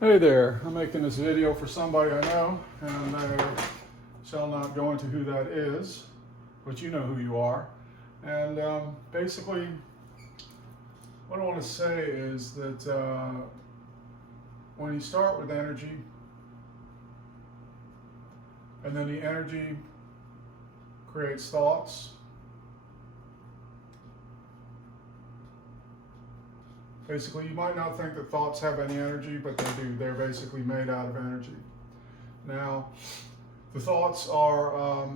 Hey there, I'm making this video for somebody I know, and I shall not go into who that is, but you know who you are. And basically, what I want to say is that when you start with energy, and then the energy creates thoughts, basically, you might not think that thoughts have any energy, but they do. They're basically made out of energy. Now, the thoughts are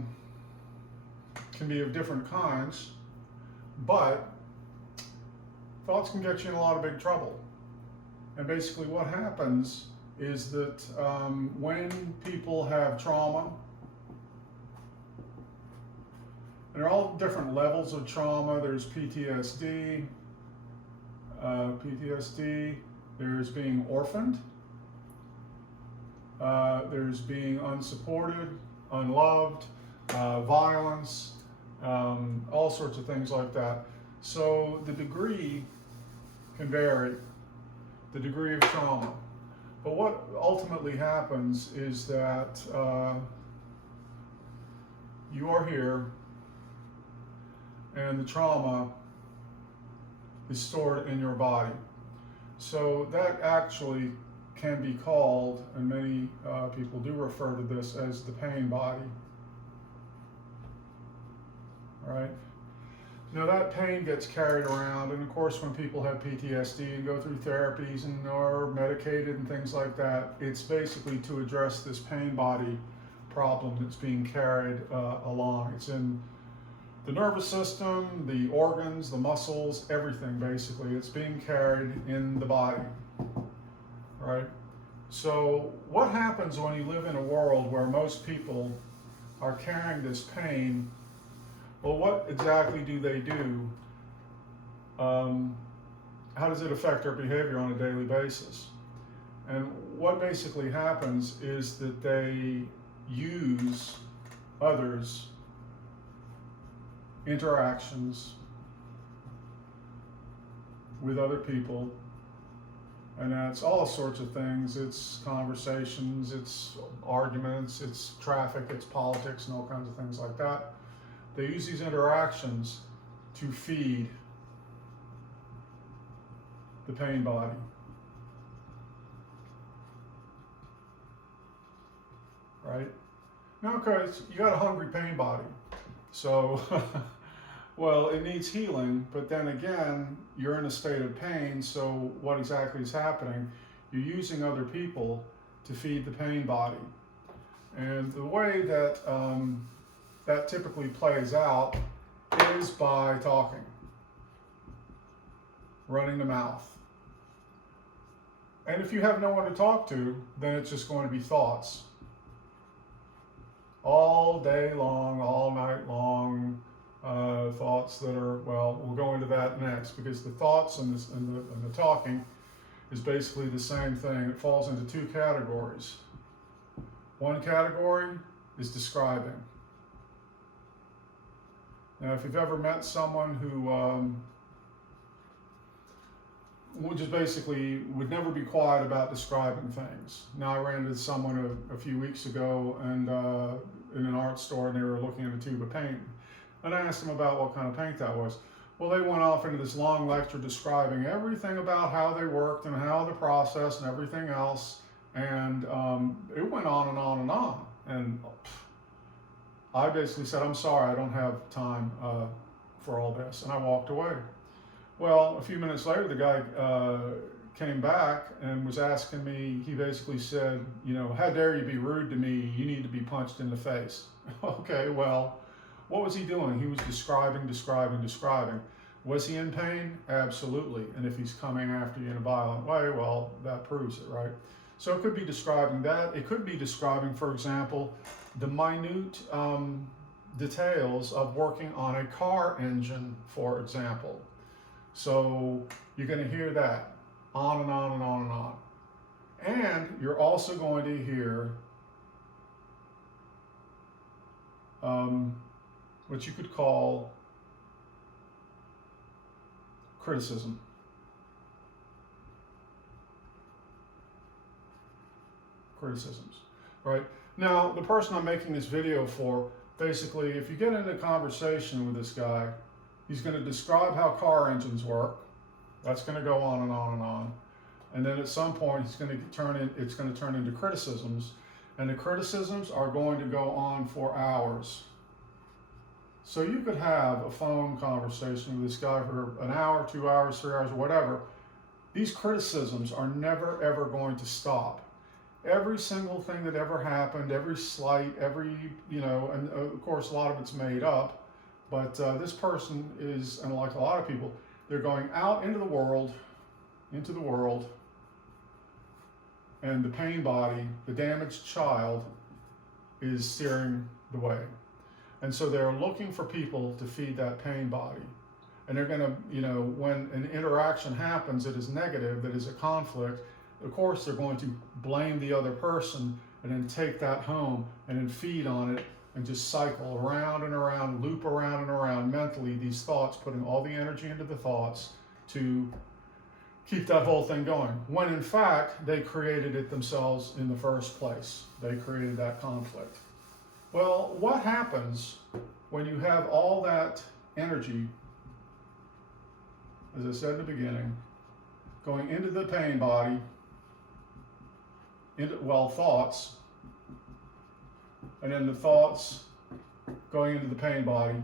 can be of different kinds, but thoughts can get you in a lot of big trouble. And basically, what happens is that when people have trauma, and there are all different levels of trauma. There's PTSD. There's being orphaned. There's being unsupported, unloved, violence, all sorts of things like that. So the degree can vary, the degree of trauma. But what ultimately happens is that you are here and the trauma is stored in your body. So that actually can be called, and many people do refer to this as the pain body. Right? Now that pain gets carried around, and of course when people have PTSD and go through therapies and are medicated and things like that, it's basically to address this pain body problem that's being carried along. It's in the nervous system, the organs, the muscles, everything basically. It's being carried in the body, right? So what happens when you live in a world where most people are carrying this pain? Well, what exactly do they do? How does it affect their behavior on a daily basis? And what basically happens is that they use others' interactions with other people, and that's all sorts of things. It's conversations, it's arguments, it's traffic, it's politics, and all kinds of things like that. They use these interactions to feed the pain body. Right? Now, because you got a hungry pain body. So, well, it needs healing, but then again, you're in a state of pain, so what exactly is happening? You're using other people to feed the pain body. And the way that that typically plays out is by talking, running the mouth. And if you have no one to talk to, then it's just going to be thoughts. All day long, all night long, thoughts that are, well, we'll go into that next, because the thoughts and the talking is basically the same thing. It falls into two categories. One category is describing. Now, if you've ever met someone who just basically would never be quiet about describing things. Now, I ran into someone a few weeks ago and in an art store, and they were looking at a tube of paint. And I asked them about what kind of paint that was. Well, they went off into this long lecture describing everything about how they worked and how the process and everything else. And it went on and on and on. And I basically said, I'm sorry, I don't have time for all this. And I walked away. Well, a few minutes later, the guy came back and was asking me, he basically said, you know, how dare you be rude to me? You need to be punched in the face. Okay, well, what was he doing? He was describing. Was he in pain? Absolutely. And if he's coming after you in a violent way, well, that proves it, right? So it could be describing that. It could be describing, for example, the minute details of working on a car engine, for example. So you're going to hear that on and on and on and on. And you're also going to hear what you could call criticism. criticisms, right? Now, the person I'm making this video for, basically, if you get into a conversation with this guy, he's going to describe how car engines work. That's going to go on and on and on. And then at some point, it's going to turn into criticisms. And the criticisms are going to go on for hours. So you could have a phone conversation with this guy for an hour, 2 hours, 3 hours, whatever. These criticisms are never, ever going to stop. Every single thing that ever happened, every slight, and of course a lot of it's made up, but this person is, and like a lot of people, they're going out into the world, and the pain body, the damaged child, is steering the way. And so they're looking for people to feed that pain body. And they're gonna, when an interaction happens that is negative, that is a conflict, of course they're going to blame the other person and then take that home and then feed on it and just cycle around and around, loop around and around mentally, these thoughts, putting all the energy into the thoughts to keep that whole thing going. When in fact, they created it themselves in the first place. They created that conflict. Well, what happens when you have all that energy, as I said in the beginning, going into the pain body, thoughts, and then the thoughts going into the pain body,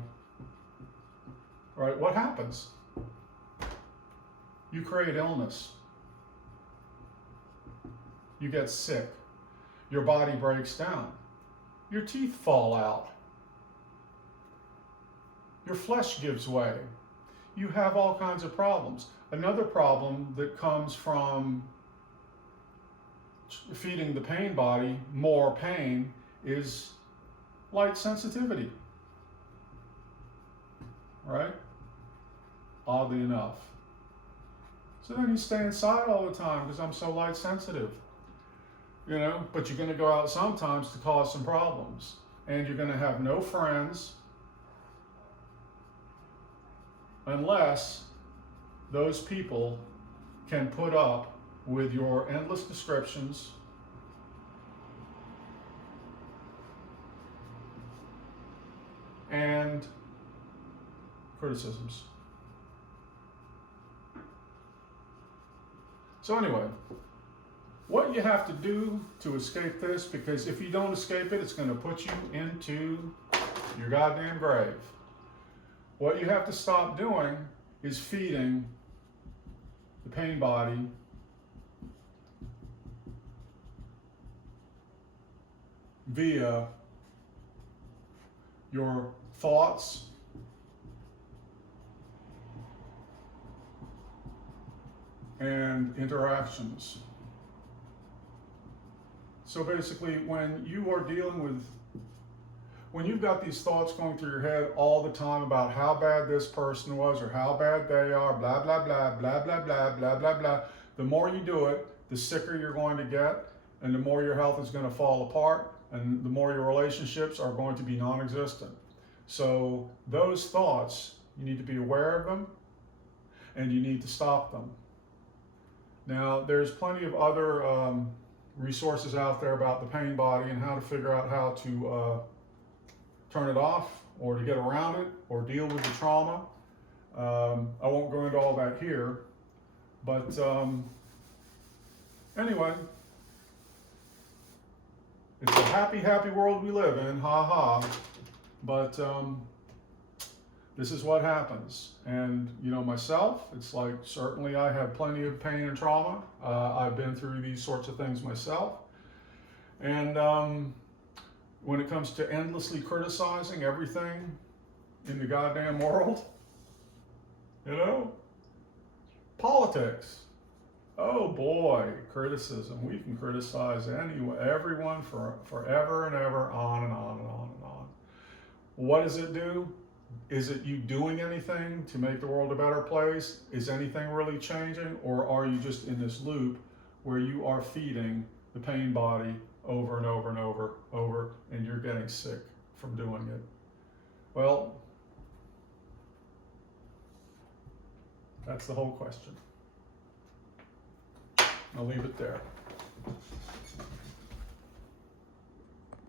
right? What happens? You create illness. You get sick. Your body breaks down. Your teeth fall out. Your flesh gives way. You have all kinds of problems. Another problem that comes from feeding the pain body more pain is light sensitivity, right? Oddly enough. So then you stay inside all the time because I'm so light sensitive, but you're going to go out sometimes to cause some problems, and you're going to have no friends unless those people can put up with your endless descriptions and criticisms. So anyway, what you have to do to escape this, because if you don't escape it, it's going to put you into your goddamn grave. What you have to stop doing is feeding the pain body via your thoughts, and interactions. So basically, when you've got these thoughts going through your head all the time about how bad this person was or how bad they are, blah, blah, blah, blah, blah, blah, blah, blah, blah, the more you do it, the sicker you're going to get, and the more your health is going to fall apart, and the more your relationships are going to be non-existent. So those thoughts, you need to be aware of them, and you need to stop them. Now, there's plenty of other resources out there about the pain body and how to figure out how to turn it off or to get around it or deal with the trauma. I won't go into all that here, but anyway, it's a happy, happy world we live in, ha ha, but this is what happens. And myself, it's like, certainly I have plenty of pain and trauma. I've been through these sorts of things myself. And when it comes to endlessly criticizing everything in the goddamn world, politics. Oh boy, criticism. We can criticize everyone for forever and ever, on and on and on and on. What does it do? Is it you doing anything to make the world a better place? Is anything really changing? Or are you just in this loop where you are feeding the pain body over and over and over, and you're getting sick from doing it? Well, that's the whole question. I'll leave it there.